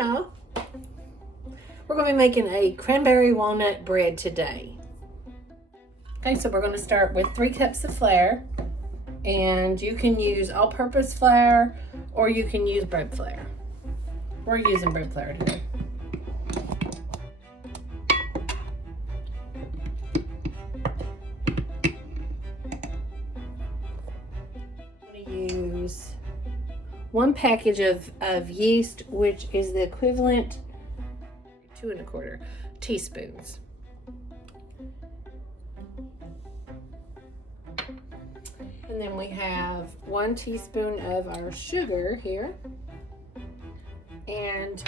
y'all. We're going to be making a cranberry walnut bread today. Okay, so we're going to start with 3 cups of flour. And you can use all-purpose flour or you can use bread flour. We're using bread flour today. I'm going to use 1 package of yeast, which is the equivalent 2 1/4 teaspoons. And then we have 1 teaspoon of our sugar here and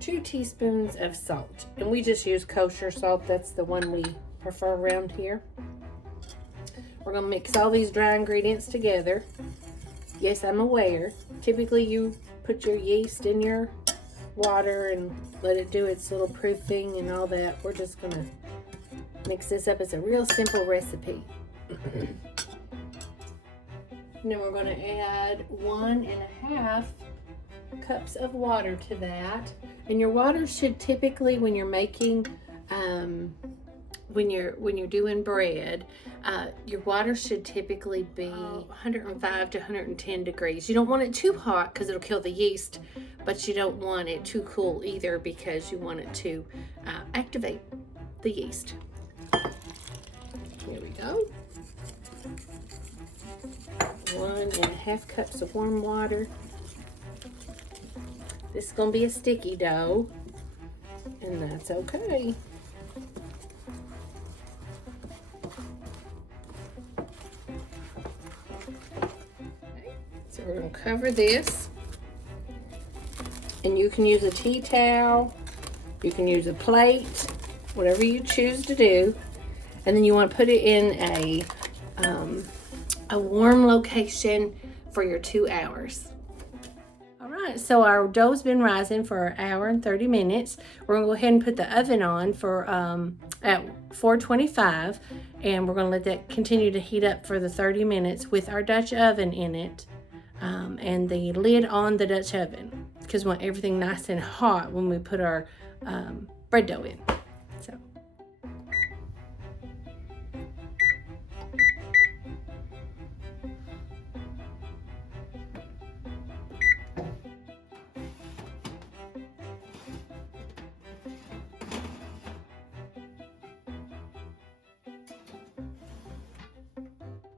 2 teaspoons of salt. And we just use kosher salt. That's the one we prefer around here. We're going to mix all these dry ingredients together. Yes, I'm aware. Typically you put your yeast in your water and let it do its little proofing and all that. We're just going to mix this up. It's a real simple recipe. And then we're going to add 1 1/2 cups of water to that. And your water should typically, when you're making, when you're doing bread, your water should typically be 105 to 110 degrees. You don't want it too hot because it'll kill the yeast, but you don't want it too cool either because you want it to activate the yeast. Here we go. 1 1/2 cups of warm water. This is going to be a sticky dough, and that's okay. So we're going to cover this, and you can use a tea towel, you can use a plate, whatever you choose to do, and then you want to put it in a warm location for your 2 hours. All right, so our dough's been rising for an hour and 30 minutes. We're gonna go ahead and put the oven on for at 425, and we're gonna let that continue to heat up for the 30 minutes with our Dutch oven in it, and the lid on the Dutch oven, because we want everything nice and hot when we put our bread dough in. So.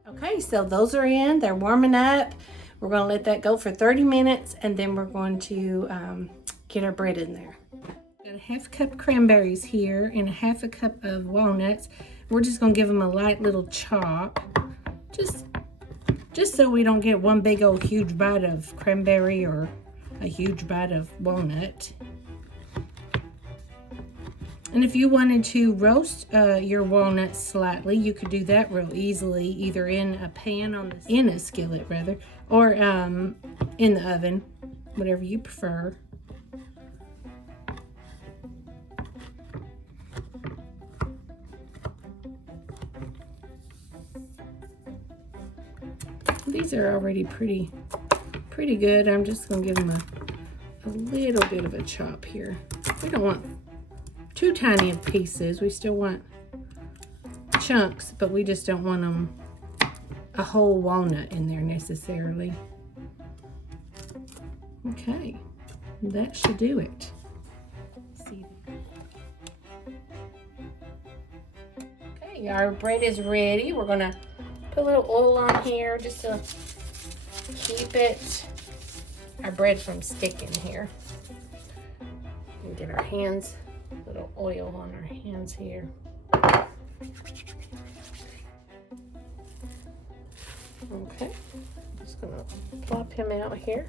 Okay, so those are in, they're warming up. We're going to let that go for 30 minutes and then we're going to get our bread in there. Got a 1/2 cup cranberries here and a 1/2 cup of walnuts. We're just going to give them a light little chop, just so we don't get one big old huge bite of cranberry or a huge bite of walnut. And if you wanted to roast your walnuts slightly, you could do that real easily, either in a pan in a skillet rather, or in the oven, whatever you prefer. These are already pretty good. I'm just gonna give them a little bit of a chop here. We don't want too tiny of pieces. We still want chunks, but we just don't want them a whole walnut in there necessarily. Okay, that should do it. See. Okay, our bread is ready. We're gonna put a little oil on here just to keep our bread from sticking here. And get our hands, a little oil on our hands here. Okay, just gonna plop him out here.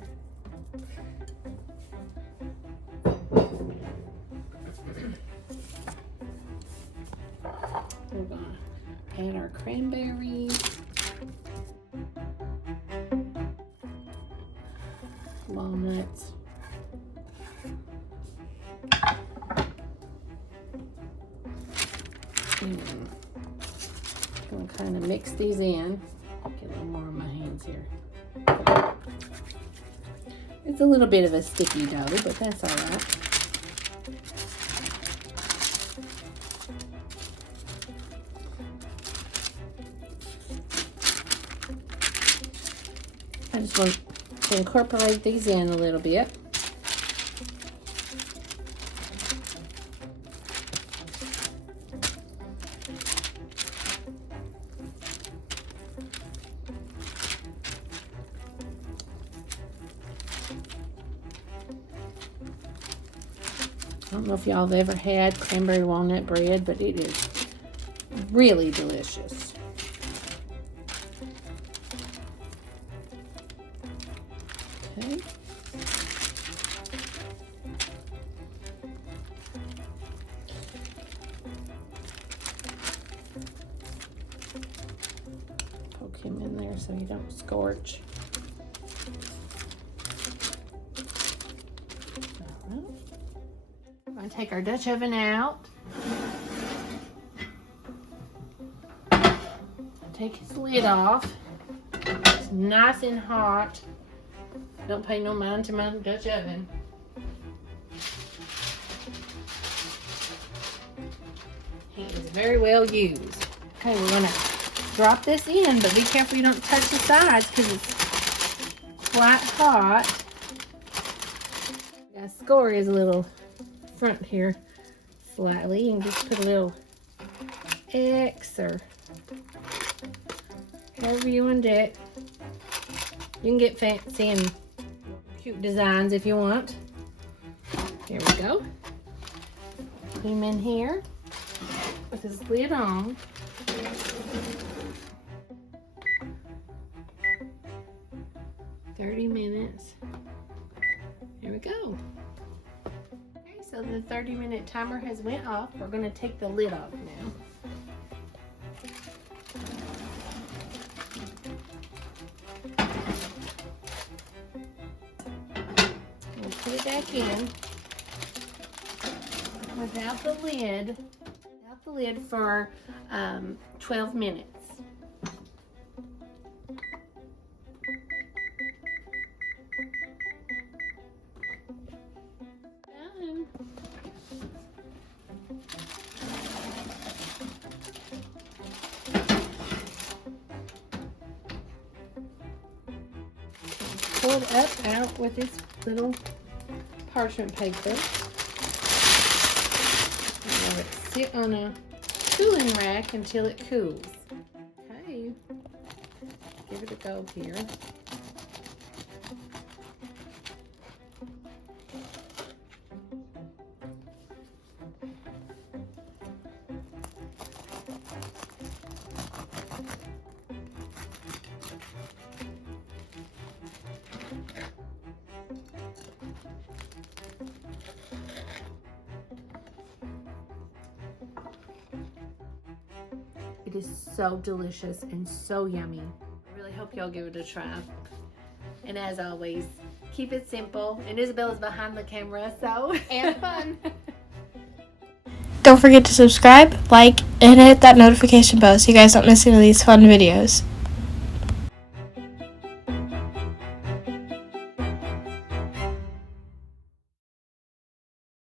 We're gonna add our cranberries, walnuts, and I'm gonna kind of mix these in. Get a little more on my hands here. It's a little bit of a sticky dough, but that's all right. I just want to incorporate these in a little bit. I don't know if y'all have ever had cranberry walnut bread, but it is really delicious. Okay. Poke him in there so you don't scorch. We're going to take our Dutch oven out. Take his lid off. It's nice and hot. Don't pay no mind to my Dutch oven. He is very well used. Okay, we're going to drop this in, but be careful you don't touch the sides because it's quite hot. I score his little front here slightly. You can just put a little X or however you want it. You can get fancy and cute designs if you want. Here we go. Put him in here with his lid on. $30 minutes. Here we go. Okay, so the 30-minute timer has went off. We're going to take the lid off now. Put it back in without the lid for 12 minutes. Done. Pull it up out with this little parchment paper. Let it sit on a cooling rack until it cools. Okay, give it a go here. It is so delicious and so yummy. I really hope y'all give it a try. And as always, keep it simple. And Isabella's behind the camera, so and fun. Don't forget to subscribe, like, and hit that notification bell so you guys don't miss any of these fun videos.